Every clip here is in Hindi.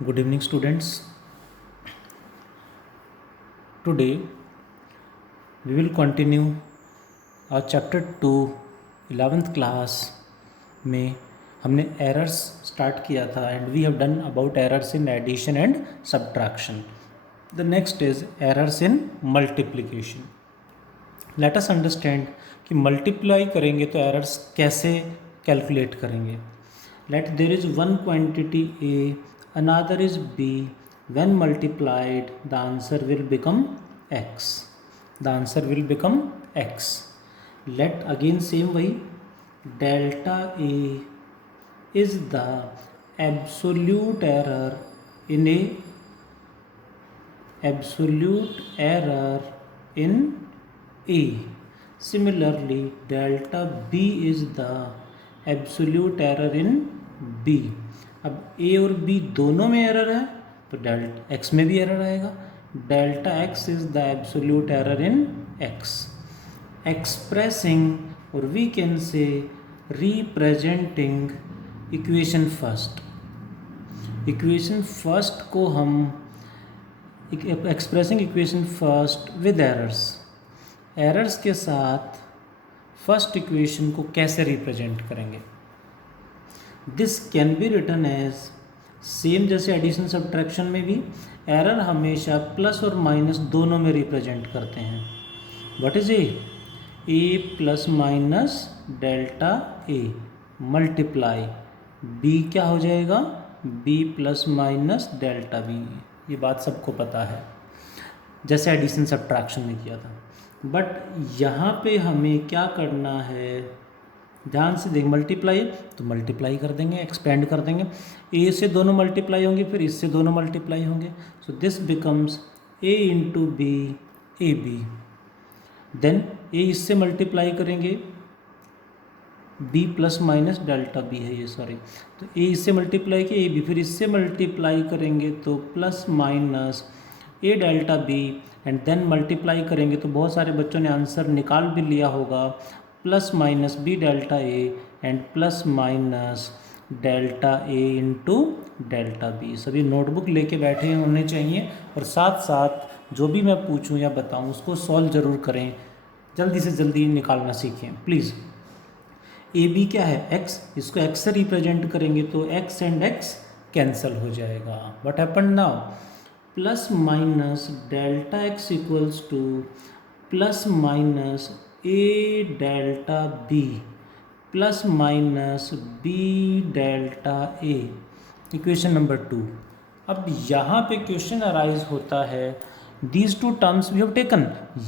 Good evening, students. Today we will continue our chapter 2 11th class में हमने एरर्स स्टार्ट किया था and we have done about errors in addition and subtraction. The next is errors in multiplication. Let us understand कि मल्टीप्लाई करेंगे तो एरर्स कैसे कैलकुलेट करेंगे. Let there is one quantity A, another is B. When multiplied, the answer will become x. The answer will become x. Let again same way, delta A is the absolute error in A. Similarly, delta B is the absolute error in B. अब A और B दोनों में एरर है तो डेल्टा एक्स में भी एरर आएगा. Delta x is the absolute error in x. Expressing और we can say representing equation first. Equation first को हम expressing equation first with errors. Errors के साथ फर्स्ट इक्वेशन को कैसे रिप्रेजेंट करेंगे. This can be written as same जैसे एडिशन सब्ट्रैक्शन में भी एरर हमेशा प्लस और माइनस दोनों में रिप्रेजेंट करते हैं. What is A plus minus delta A multiply B क्या हो जाएगा B plus minus delta B. ये बात सबको पता है जैसे एडिशन सब्ट्रैक्शन में किया था. बट यहाँ पे हमें क्या करना है, ध्यान से देख. मल्टीप्लाई तो मल्टीप्लाई कर देंगे, एक्सपेंड कर देंगे. ए से दोनों मल्टीप्लाई होंगे, फिर इससे दोनों मल्टीप्लाई होंगे. So this becomes a into b a b. Then a इससे मल्टीप्लाई करेंगे, b plus minus delta b है ये, सॉरी. तो ए इससे मल्टीप्लाई किया ए बी, फिर इससे मल्टीप्लाई करेंगे तो plus minus A delta B. And then multiply करेंगे तो बहुत सारे बच्चों ने आंसर निकाल भी लिया होगा, plus minus B delta A and plus minus delta A into delta B. सभी नोटबुक लेके बैठे होने चाहिए और साथ साथ जो भी मैं पूछूं या बताऊं उसको सॉल्व ज़रूर करें. जल्दी से जल्दी निकालना सीखें प्लीज़. ए बी क्या है एक्स, इसको एक्स से रिप्रेजेंट करेंगे तो एक्स एंड एक्स कैंसिल हो जाएगा. What happened now, plus minus delta x equals to plus minus A delta B plus minus B delta A. Equation number 2. अब यहाँ पे क्वेश्चन अराइज होता है, these two terms we have taken.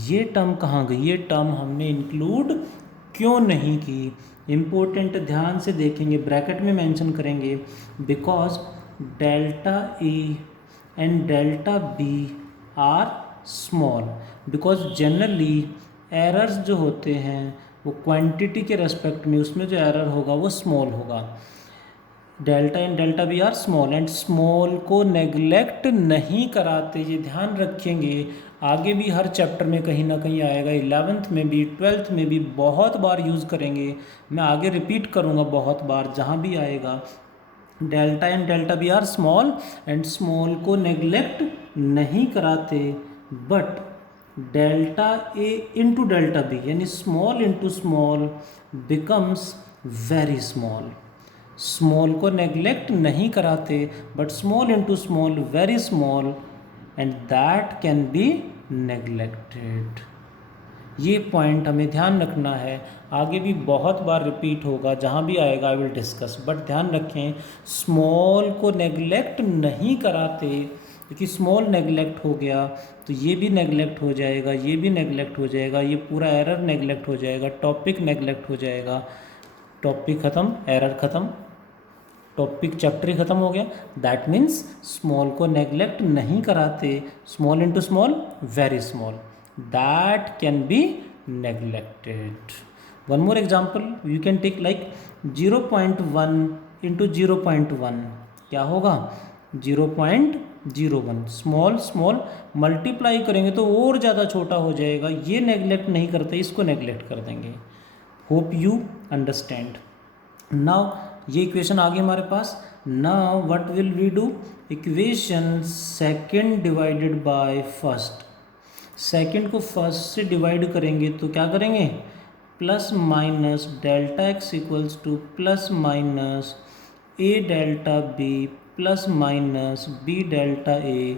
ये टर्म कहाँ गई, ये टर्म हमने इंक्लूड क्यों नहीं की. इम्पोर्टेंट, ध्यान से देखेंगे, ब्रैकेट में मेंशन करेंगे. Because delta A and delta B are small. Because generally errors जो होते हैं वो क्वांटिटी के रेस्पेक्ट में उसमें जो एरर होगा वो स्मॉल होगा. Delta and delta B are small and small को नेग्लेक्ट नहीं कराते. ये ध्यान रखेंगे, आगे भी हर चैप्टर में कहीं ना कहीं आएगा. 11th में भी 12th में भी बहुत बार यूज़ करेंगे. मैं आगे रिपीट करूँगा बहुत बार जहाँ भी आएगा. Delta and delta B are small and small को नेग्लेक्ट नहीं कराते. But delta A into delta b यानी small into small becomes very small. Small को नेग्लेक्ट नहीं कराते but small into small very small and that can be neglected. ये पॉइंट हमें ध्यान रखना है. आगे भी बहुत बार रिपीट होगा, जहाँ भी आएगा आई विल डिस्कस. बट ध्यान रखें, स्मॉल को नेग्लेक्ट नहीं कराते क्योंकि स्मॉल नेग्लेक्ट हो गया तो ये भी नेग्लेक्ट हो जाएगा, ये भी नेग्लेक्ट हो जाएगा, ये पूरा एरर नेग्लेक्ट हो जाएगा, टॉपिक नेग्लेक्ट हो जाएगा. टॉपिक ख़त्म, एरर ख़त्म, टॉपिक चैप्टर ही ख़त्म हो गया. दैट मीन्स स्मॉल को नेग्लेक्ट नहीं कराते. Small into small very small, that can be neglected. One more example you can take like 0.1 into 0.1 क्या होगा 0.01. स्मॉल स्मॉल मल्टीप्लाई करेंगे तो और ज़्यादा छोटा हो जाएगा. ये नेग्लेक्ट नहीं करते, इसको नेग्लेक्ट कर देंगे. Hope you understand. नाउ ये इक्वेशन आ गई हमारे पास. Now what will we do, equation second divided by first, second को फर्स्ट से डिवाइड करेंगे तो क्या करेंगे, plus minus delta x equals to plus minus A delta B plus minus B delta a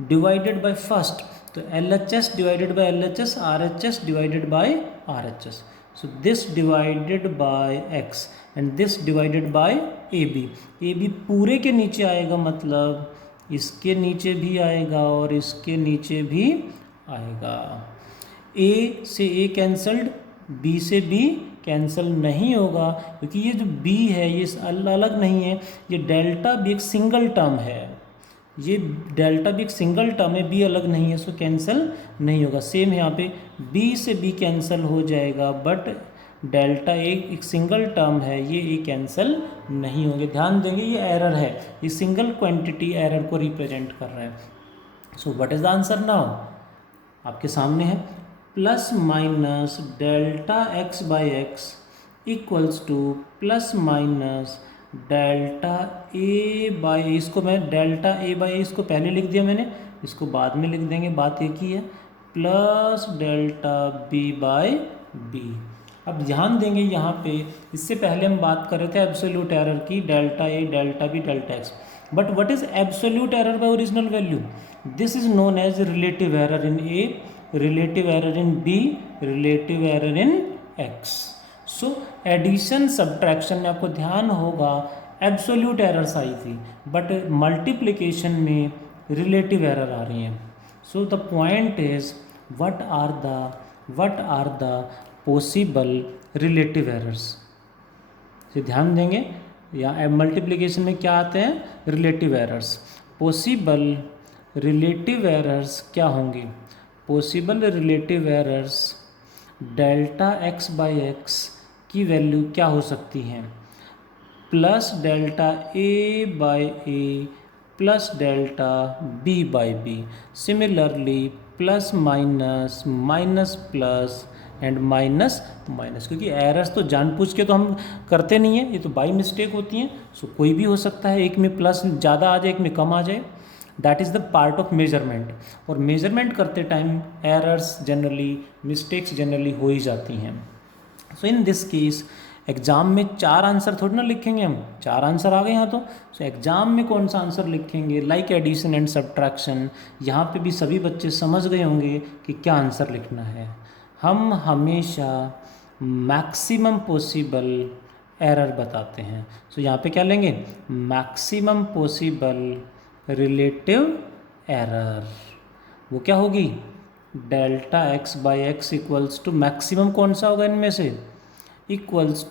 divided by first, तो L H S divided by L H S, R H S divided by R H S, so this divided by X and this divided by A B पूरे के नीचे आएगा, मतलब इसके नीचे भी आएगा और इसके नीचे भी आएगा। ए से ए कैंसल्ड, बी से बी कैंसिल नहीं होगा, क्योंकि ये जो b है ये अलग नहीं है, ये डेल्टा भी एक सिंगल टर्म है, ये डेल्टा भी एक सिंगल टर्म है, b अलग नहीं है, सो कैंसिल नहीं होगा। सेम यहाँ पे b से b कैंसिल हो जाएगा, बट डेल्टा एक सिंगल टर्म है, ये कैंसिल नहीं होंगे। ध्यान देंगे ये एरर है, ये सिंगल क्वांटिटी एरर को रिप्रेजेंट कर रहा है। So what is the answer now, आपके सामने है plus minus delta x by x equals to plus minus delta A by, इसको मैं डेल्टा ए बाई इसको पहले लिख दिया मैंने, इसको बाद में लिख देंगे, बात एक ही है, plus delta B by B. अब ध्यान देंगे यहाँ पे, इससे पहले हम बात कर रहे थे एब्सोल्यूट एरर की, delta A delta B delta X, but what is absolute error by original value, this is known as relative error in A, relative error in B, relative error in X। So addition subtraction में आपको ध्यान होगा एब्सोल्यूट एरर्स आई थी, बट मल्टीप्लिकेशन में रिलेटिव एरर आ रही हैं। So the point is what are the possible relative errors, से ध्यान देंगे, या मल्टीप्लिकेशन में क्या आते हैं, relative errors. Possible relative errors क्या होंगी, possible relative errors delta x by X की वैल्यू क्या हो सकती हैं, plus delta A by A plus delta B by B, similarly plus minus minus plus and minus minus, क्योंकि एरर्स तो जानबूझ के तो हम करते नहीं हैं, ये तो बाई मिस्टेक होती हैं। सो कोई भी हो सकता है, एक में प्लस ज़्यादा आ जाए, एक में कम आ जाए, that is the part of measurement. और मेजरमेंट करते time errors generally, mistakes generally हो ही जाती हैं। सो इन दिस केस एग्जाम में 4 आंसर थोड़ी ना लिखेंगे हम, 4 आंसर आ गए यहाँ तो। सो एग्जाम में कौन सा आंसर लिखेंगे, लाइक एडिशन एंड सब्ट्रैक्शन, यहाँ पे भी सभी बच्चे समझ गए होंगे कि क्या आंसर लिखना है। हम हमेशा मैक्सिमम पॉसिबल एरर बताते हैं। सो यहाँ पे क्या लेंगे, मैक्सिमम पॉसिबल रिलेटिव एरर, वो क्या होगी, delta x by x equals to, maximum कौन सा होगा इनमें से, equals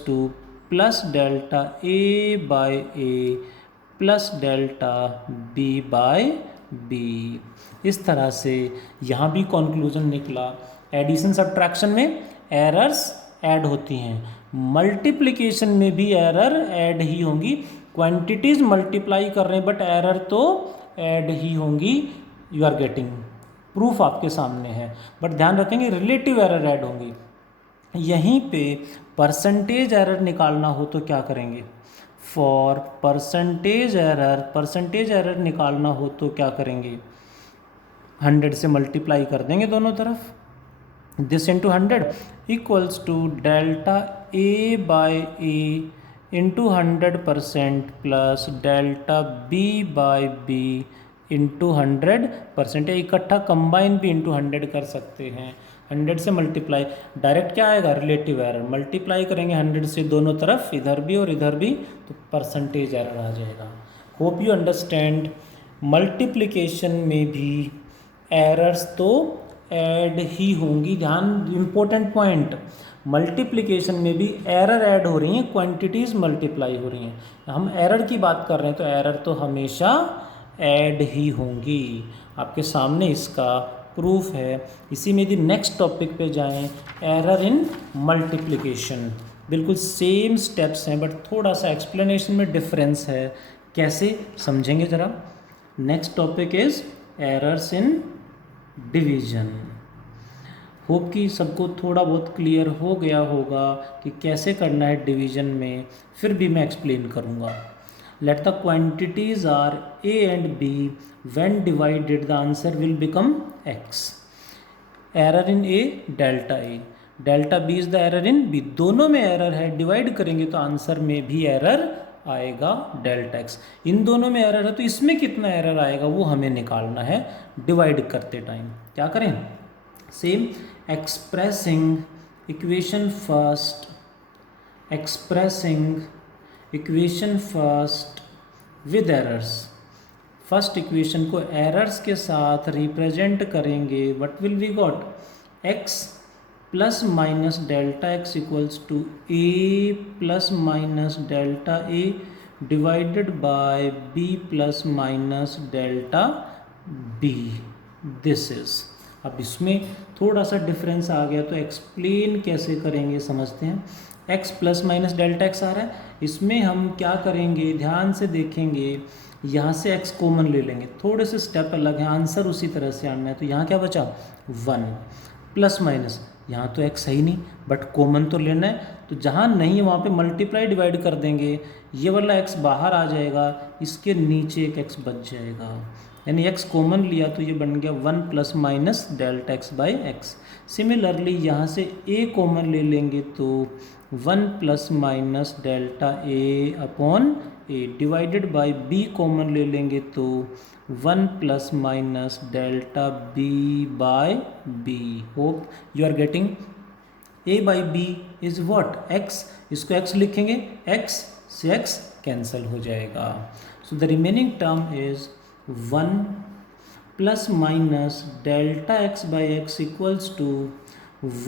to plus delta A by A plus delta B by B. इस तरह से यहाँ भी कंक्लूजन निकला, एडिशन सब्ट्रैक्शन में एरर्स ऐड होती हैं, मल्टीप्लिकेशन में भी एरर ऐड ही होंगी, क्वांटिटीज मल्टीप्लाई कर रहे हैं बट एरर तो ऐड ही होंगी, यू आर गेटिंग, प्रूफ आपके सामने है। बट ध्यान रखेंगे रिलेटिव एरर ऐड होंगी। यहीं पे परसेंटेज एरर निकालना हो तो क्या करेंगे, फॉर परसेंटेज एरर निकालना हो तो क्या करेंगे, 100 से मल्टीप्लाई कर देंगे दोनों तरफ, this into 100 equals to delta A by A into 100% plus delta B by B into 100%, या इकट्ठा कंबाइन भी इंटू 100 कर सकते हैं। 100 से मल्टीप्लाई, डायरेक्ट क्या आएगा, रिलेटिव एरर, मल्टीप्लाई करेंगे 100 से दोनों तरफ, इधर भी और इधर भी, तो परसेंटेज एरर आ जाएगा। होप यू अंडरस्टैंड, मल्टीप्लिकेशन में भी एरर्स तो ऐड ही होंगी। ध्यान, इम्पोर्टेंट पॉइंट, मल्टीप्लिकेशन में भी एरर ऐड हो रही हैं, क्वांटिटीज़ मल्टीप्लाई हो रही हैं। हम एरर की बात कर रहे हैं तो एरर तो हमेशा ऐड ही होंगी। आपके सामने इसका प्रूफ है। इसी में यदि नेक्स्ट टॉपिक पे जाएं, एरर इन मल्टीप्लिकेशन, बिल्कुल सेम स्टेप्स हैं बट थोड़ा सा एक्सप्लेनेशन में डिफरेंस है। कैसे समझेंगे ज़रा। Next topic is errors in division. Hope कि सबको थोड़ा बहुत क्लियर हो गया होगा कि कैसे करना है डिवीजन में, फिर भी मैं एक्सप्लेन करूँगा। Let the quantities are a and b, when divided the answer will become x। Error in a delta a, delta b is the error in b, दोनों में एरर है, डिवाइड करेंगे तो आंसर में भी एरर आएगा डेल्टा x। इन दोनों में एरर है तो इसमें कितना एरर आएगा वो हमें निकालना है डिवाइड करते टाइम। क्या करें, same expressing equation first, expressing equation first with errors, first equation को एरर्स के साथ रिप्रेजेंट करेंगे। What will we got, x plus minus delta x equals to a plus minus delta a divided by b plus minus delta b। This is, अब इसमें थोड़ा सा डिफरेंस आ गया तो एक्सप्लेन कैसे करेंगे समझते हैं। x plus minus delta x आ रहा है, इसमें हम क्या करेंगे ध्यान से देखेंगे, यहाँ से x कॉमन ले लेंगे, थोड़े से स्टेप अलग है, आंसर उसी तरह से आना है। तो यहाँ क्या बचा 1 प्लस माइनस, यहाँ तो x है ही नहीं बट कॉमन तो लेना है, तो जहाँ नहीं है वहाँ पे मल्टीप्लाई डिवाइड कर देंगे, ये वाला x बाहर आ जाएगा, इसके नीचे एक x बच जाएगा, यानी x कॉमन लिया तो ये बन गया 1 plus minus delta x by X. Similarly यहाँ से a कॉमन ले लेंगे तो 1 plus minus delta a upon a divided by b common ले लेंगे तो 1 plus minus delta b by b। Hope you are getting. a by b is what, x, इसको x लिखेंगे, x से x कैंसिल हो जाएगा। So the remaining term is 1 plus minus delta x by x equals to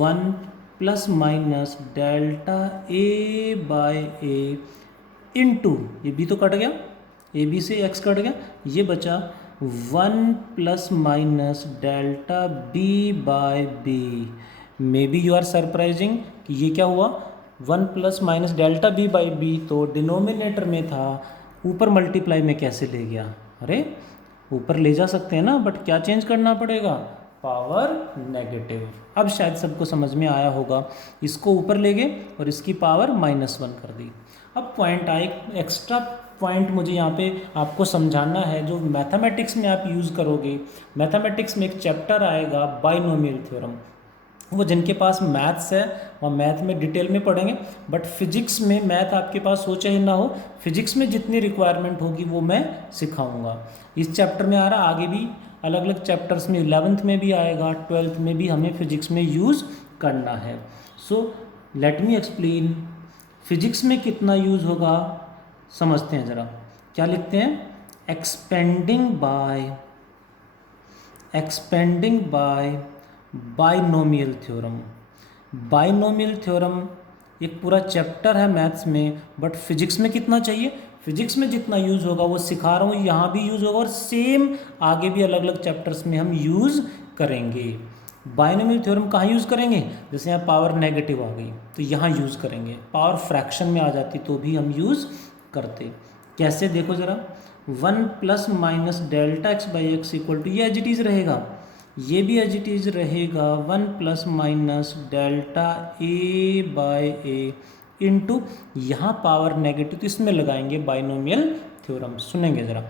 1 plus minus delta a by a into, ये b तो कट गया, ए बी से x कट गया, ये बचा 1 plus minus delta b by b। May be you are surprising कि ये क्या हुआ, 1 plus minus delta b by b तो डिनोमिनेटर में था, ऊपर मल्टीप्लाई में कैसे ले गया। अरे ऊपर ले जा सकते हैं ना, बट क्या चेंज करना पड़ेगा, पावर नेगेटिव। अब शायद सबको समझ में आया होगा, इसको ऊपर ले गए और इसकी पावर -1 कर दी। अब पॉइंट आए, एक्स्ट्रा पॉइंट मुझे यहाँ पे आपको समझाना है जो मैथमेटिक्स में आप यूज़ करोगे। मैथमेटिक्स में एक चैप्टर आएगा बाइनोमियल थ्योरम, वो जिनके पास मैथ्स है वह मैथ में डिटेल में पढ़ेंगे, बट फिजिक्स में मैथ आपके पास हो चाहे ना हो, फिजिक्स में जितनी रिक्वायरमेंट होगी वो मैं सिखाऊंगा। इस चैप्टर में आ रहा, आगे भी अलग अलग चैप्टर्स में 11th में भी आएगा, 12th में भी हमें फिजिक्स में यूज़ करना है। So let me explain physics में कितना यूज़ होगा समझते हैं ज़रा। क्या लिखते हैं, expanding by binomial theorem. Binomial theorem एक पूरा चैप्टर है मैथ्स में, बट फिजिक्स में कितना चाहिए, फिजिक्स में जितना यूज़ होगा वो सिखा रहा हूँ, यहाँ भी यूज़ होगा और सेम आगे भी अलग अलग चैप्टर्स में हम यूज़ करेंगे। बाइनोमियल थ्योरम कहाँ यूज़ करेंगे, जैसे यहाँ पावर नेगेटिव आ गई तो यहाँ यूज़ करेंगे, पावर फ्रैक्शन में आ जाती तो भी हम यूज़ करते। कैसे देखो ज़रा, 1 plus minus delta x by X equal to, ये एज इट इज़ रहेगा, ये भी एज इट इज़ रहेगा 1 plus minus delta a by a into यहाँ पावर नेगेटिव तो इसमें लगाएंगे बाइनोमियल थ्योरम। सुनेंगे ज़रा,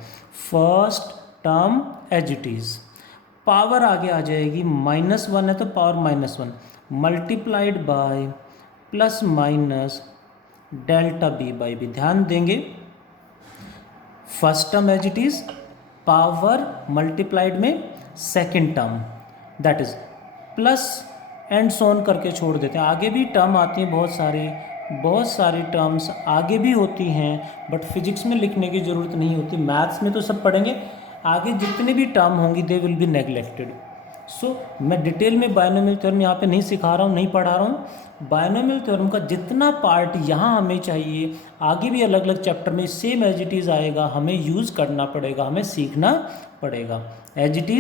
first term as it is, power आगे आ जाएगी -1 है तो power -1 multiplied by plus minus delta b by b। ध्यान देंगे, first term as it is, power multiplied में second term that is plus and so on करके छोड़ देते हैं। आगे भी टर्म आती हैं बहुत सारी टर्म्स आगे भी होती हैं, बट फिजिक्स में लिखने की ज़रूरत नहीं होती, मैथ्स में तो सब पढ़ेंगे। आगे जितने भी टर्म होंगी दे विल बी नेगलेक्टेड। सो मैं डिटेल में बाइनोमियल थ्योरम यहाँ पे नहीं सिखा रहा हूँ, नहीं पढ़ा रहा हूँ। बाइनोमियल थ्योरम का जितना पार्ट यहाँ हमें चाहिए, आगे भी अलग अलग चैप्टर में सेम एज इट इज़ आएगा, हमें यूज़ करना पड़ेगा, हमें सीखना पड़ेगा। As it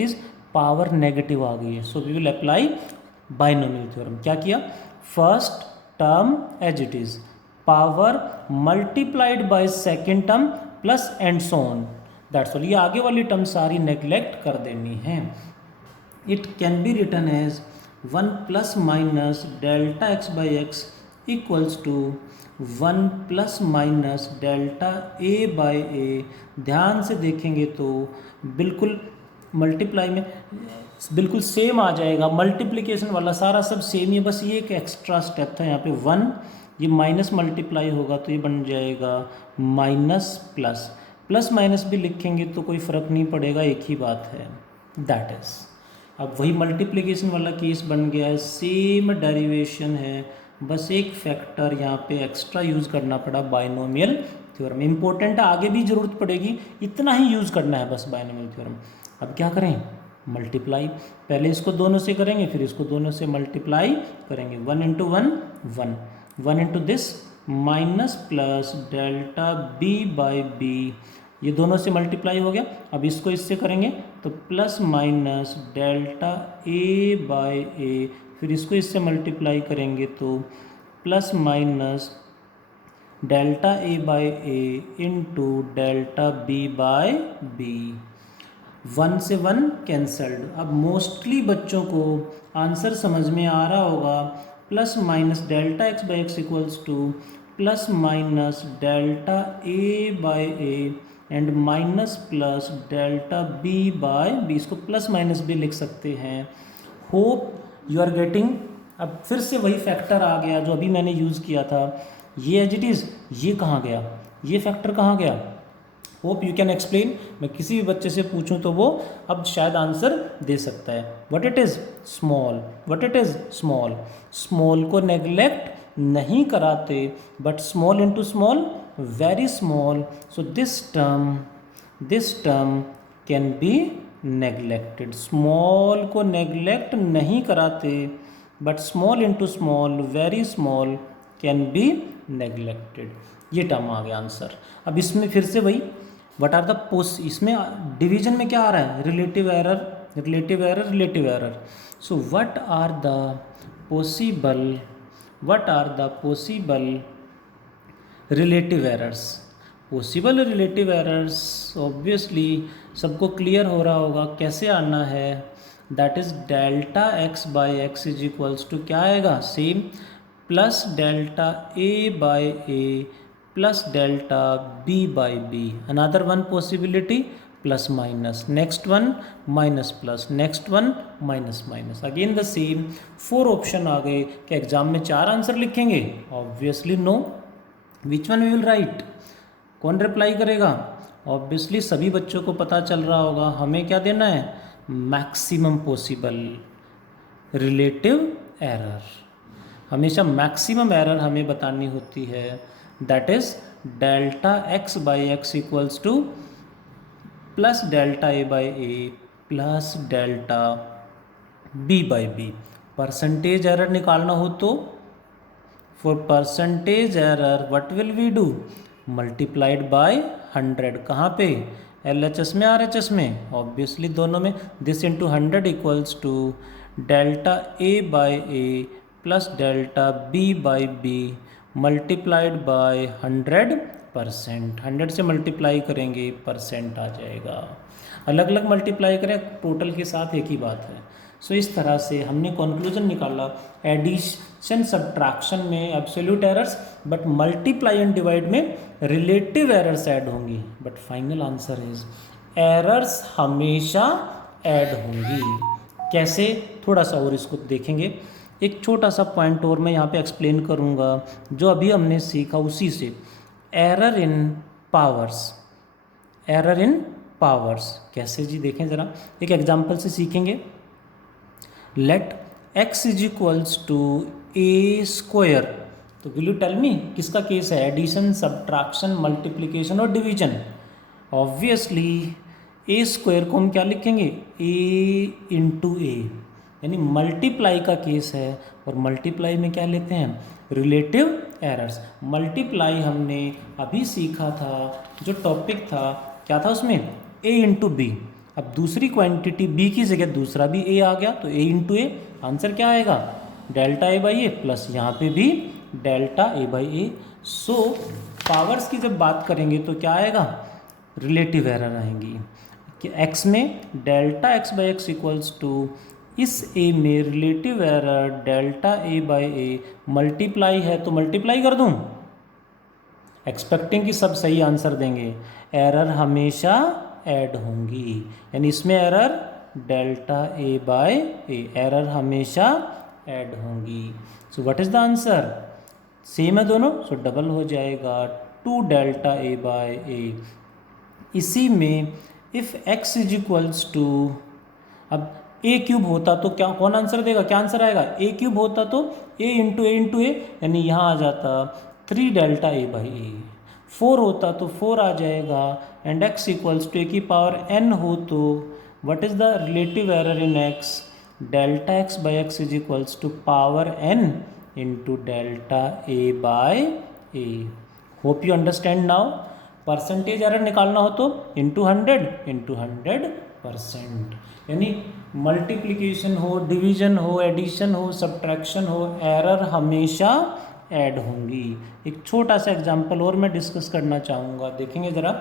is power negative आ गई है, so we will apply binomial theorem. क्या किया, first term as it is, power multiplied by second term plus and so on, that's all. ये आगे वाली टर्म सारी नेग्लेक्ट कर देनी है। It can be written as 1 plus minus delta x by x equals to 1 plus minus delta A by a. ध्यान से देखेंगे तो बिल्कुल मल्टीप्लाई में बिल्कुल सेम आ जाएगा, मल्टीप्लिकेशन वाला सारा सब सेम ही है, बस ये एक एक्स्ट्रा स्टेप था यहाँ पे 1, ये माइनस मल्टीप्लाई होगा तो ये बन जाएगा माइनस प्लस। प्लस माइनस भी लिखेंगे तो कोई फ़र्क नहीं पड़ेगा, एक ही बात है, दैट इज़। अब वही मल्टीप्लिकेशन वाला केस बन गया है, सेम डेरिवेशन है, बस एक फैक्टर यहाँ पे एक्स्ट्रा यूज़ करना पड़ा, बाइनोमियल थ्योरम। इंपॉर्टेंट है, आगे भी ज़रूरत पड़ेगी, इतना ही यूज़ करना है बस बाइनोमियल थ्योरम। अब क्या करें, मल्टीप्लाई, पहले इसको दोनों से करेंगे फिर इसको दोनों से मल्टीप्लाई करेंगे। 1 into 1 1, 1 into this minus plus delta B by B, ये दोनों से मल्टीप्लाई हो गया। अब इसको इससे करेंगे तो plus minus delta A by a, फिर इसको इससे मल्टीप्लाई करेंगे तो plus minus delta A by A into delta B by b. 1 से 1 कैंसल्ड। अब मोस्टली बच्चों को आंसर समझ में आ रहा होगा, plus minus delta x by x equals to plus minus delta A by A and minus plus delta B by B, इसको प्लस माइनस भी लिख सकते हैं। Hope you are getting. अब फिर से वही फैक्टर आ गया जो अभी मैंने यूज़ किया था, ये एज इट इज़, ये कहाँ गया, ये फैक्टर कहाँ गया, होप यू कैन एक्सप्लेन। मैं किसी भी बच्चे से पूछूं तो वो अब शायद आंसर दे सकता है। What it is, small, what it is, small. Small को नेग्लेक्ट नहीं कराते, but small into small very small, so this term can be neglected. Small को नेग्लेक्ट नहीं कराते, but small into small very small can be neglected. ये टर्म आ गया आंसर। अब इसमें फिर से वही व्हाट आर द इसमें डिवीजन में क्या आ रहा है, relative error, relative error, relative error. So what are the possible relative errors. Possible relative errors obviously सबको क्लियर हो रहा होगा कैसे आना है, that is delta x by x is equals to क्या आएगा, same plus delta A by A plus delta B by b. Another one possibility plus minus, next one minus plus, next one minus minus, again the same. 4 option आ गए। क्या एग्जाम में 4 आंसर लिखेंगे, obviously no. Which one we will write, कौन रिप्लाई करेगा, ऑब्वियसली सभी बच्चों को पता चल रहा होगा हमें क्या देना है, मैक्सिमम पॉसिबल रिलेटिव एरर। हमेशा मैक्सिमम एरर हमें बतानी होती है, that is delta x by x equals to plus delta A by A plus delta B by B. Percentage error निकालना हो तो for percentage error what will we do, multiplied by 100। कहाँ पे, LHS में RHS में, ऑब्वियसली दोनों में। This into 100 equals to delta A by A plus delta B by B multiplied by 100%। 100 से मल्टीप्लाई करेंगे परसेंट आ जाएगा, अलग अलग मल्टीप्लाई करें टोटल के साथ एक ही बात है। सो इस तरह से हमने कंक्लूजन निकाला, एडिशन सब्ट्रैक्शन में absolute errors, but multiply and divide में रिलेटिव एरर्स ऐड होंगी, but final answer is errors हमेशा ऐड होंगी। कैसे, थोड़ा सा और इसको देखेंगे। एक छोटा सा पॉइंट और मैं यहाँ पे एक्सप्लेन करूँगा जो अभी हमने सीखा उसी से। Error in powers, error in powers कैसे जी, देखें ज़रा, एक एग्जांपल से सीखेंगे। Let x is equals to A square, तो विल यू टेल मी किसका केस है, एडिशन, सब्ट्रैक्शन, मल्टीप्लिकेशन और डिवीजन। ऑब्वियसली ए स्क्वायर को हम क्या लिखेंगे, ए इंटू ए, यानी मल्टीप्लाई का केस है। और मल्टीप्लाई में क्या लेते हैं, रिलेटिव एरर्स। मल्टीप्लाई हमने अभी सीखा था, जो टॉपिक था क्या था उसमें, ए इंटू बी। अब दूसरी क्वांटिटी बी की जगह दूसरा भी ए आ गया, तो ए इंटू ए, आंसर क्या आएगा, delta A by A plus यहाँ पे भी delta A by A. So powers की जब बात करेंगे तो क्या आएगा, रिलेटिव एरर आएंगी कि एक्स में delta x by x equals to इस ए में relative error delta A by A multiply है तो मल्टीप्लाई कर दूं, एक्सपेक्टिंग कि सब सही आंसर देंगे। एरर हमेशा ऐड होंगी, यानी इसमें error delta A by A, error हमेशा ऐड होंगी। So what is the answer? Same है दोनों, सो डबल हो जाएगा 2 डेल्टा ए बाय ए। इसी में if x is equals to, अब ए क्यूब होता तो क्या, कौन आंसर देगा, क्या आंसर आएगा? ए क्यूब होता तो ए इंटू ए, यानी यहाँ आ जाता 3 डेल्टा ए बाई ए। 4 होता तो 4 आ जाएगा, and x equals to A की पावर n हो तो what is the relative error in x? Delta x by x is equals to power n into delta A by A. Hope you understand now. Percentage error निकालना हो तो इंटू 100%, यानी मल्टीप्लिकेशन हो, डिवीजन हो, एडिशन हो, सब्ट्रैक्शन हो, एरर हमेशा ऐड होंगी। एक छोटा सा एग्जांपल और मैं डिस्कस करना चाहूँगा, देखेंगे ज़रा।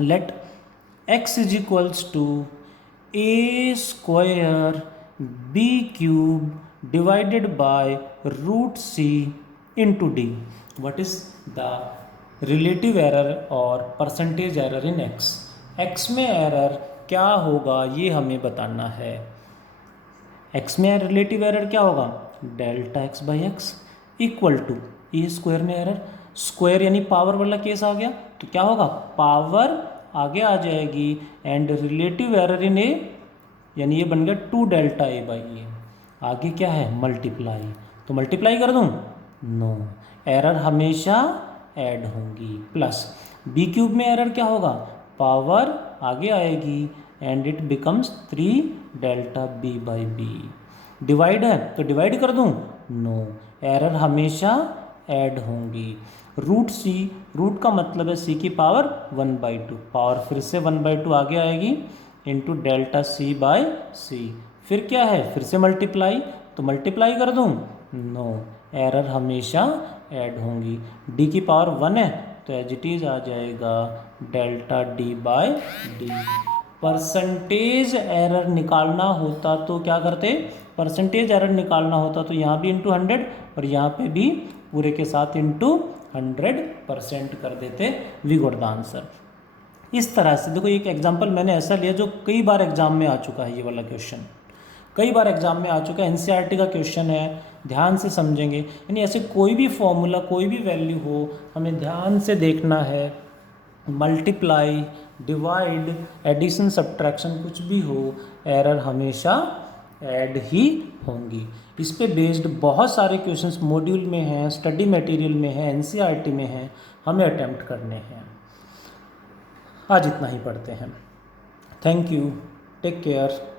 Let x is equals to A square b cube divided by root c into d. What is the relative error और percentage error in x? x में एरर क्या होगा ये हमें बताना है। x में रिलेटिव एरर क्या होगा? Delta x by X equal to A square में एरर, स्क्वायर यानी पावर वाला केस आ गया तो क्या होगा? पावर आगे आ जाएगी, and relative error in A यानी ये बन गया 2 डेल्टा ए बाई ए। आगे क्या है? मल्टीप्लाई, तो मल्टीप्लाई कर दूँ? नो, एरर हमेशा ऐड होंगी। प्लस बी क्यूब में एरर क्या होगा? पावर आगे आएगी and it becomes 3 delta B by B. Divide है तो डिवाइड कर दूं? नो, एरर हमेशा ऐड होंगी। रूट सी, रूट का मतलब है सी की पावर 1/2, पावर फिर से 1/2 आगे आएगी इंटू डेल्टा सी बाय सी। फिर क्या है? फिर से मल्टीप्लाई, तो मल्टीप्लाई कर दूं? नो, एरर हमेशा ऐड होंगी। डी की पावर 1 है तो एज इट इज आ जाएगा delta D by D. Percentage error निकालना होता तो क्या करते? परसेंटेज एरर निकालना होता तो यहाँ भी इंटू 100 और यहाँ पे भी पूरे के साथ इंटू 100% कर देते, वी गॉट द आंसर। इस तरह से देखो, एक एग्जांपल मैंने ऐसा लिया जो कई बार एग्जाम में आ चुका है, ये वाला क्वेश्चन कई बार एग्जाम में आ चुका है, एनसीईआरटी का क्वेश्चन है, ध्यान से समझेंगे। यानी ऐसे कोई भी फॉर्मूला, कोई भी वैल्यू हो, हमें ध्यान से देखना है। मल्टीप्लाई, डिवाइड, एडिशन, सब्ट्रैक्शन कुछ भी हो, एरर हमेशा ऐड ही होंगी। इस पे बेस्ड बहुत सारे क्वेश्चंस मॉड्यूल में हैं, स्टडी मटेरियल में हैं, एनसीईआरटी में हैं, हमें अटेम्प्ट करने हैं। आज इतना ही पढ़ते हैं। Thank you, take care.